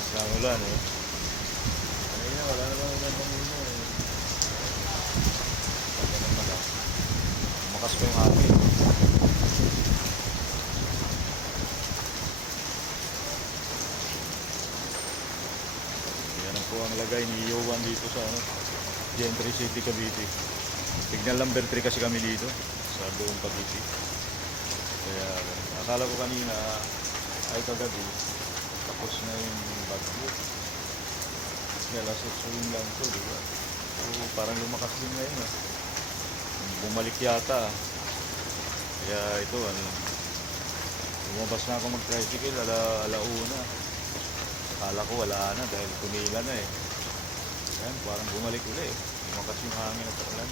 lakas ng ulan eh. Kanina wala naman ulan kanina eh. Pagka naman ah. Lumakas pa yung hangin. Yan po ang lagay ni Yowan dito sa ano, Gentry City, Cavite. Signal number 3 kasi kami dito sa buong Cavite. Kaya akala ko kanina ay kagabi tapos na yung bagyo. Kasi alas 8 lang to, diba? So, parang lumakas din ngayon ah. Bumalik yata ah. Kaya ito ano, lumabas na ako mag-tricycle alauna. Akala ko wala na dahil tumila na eh. Ayan, parang bumalik ulit. Lumakas yung hangin at ulan.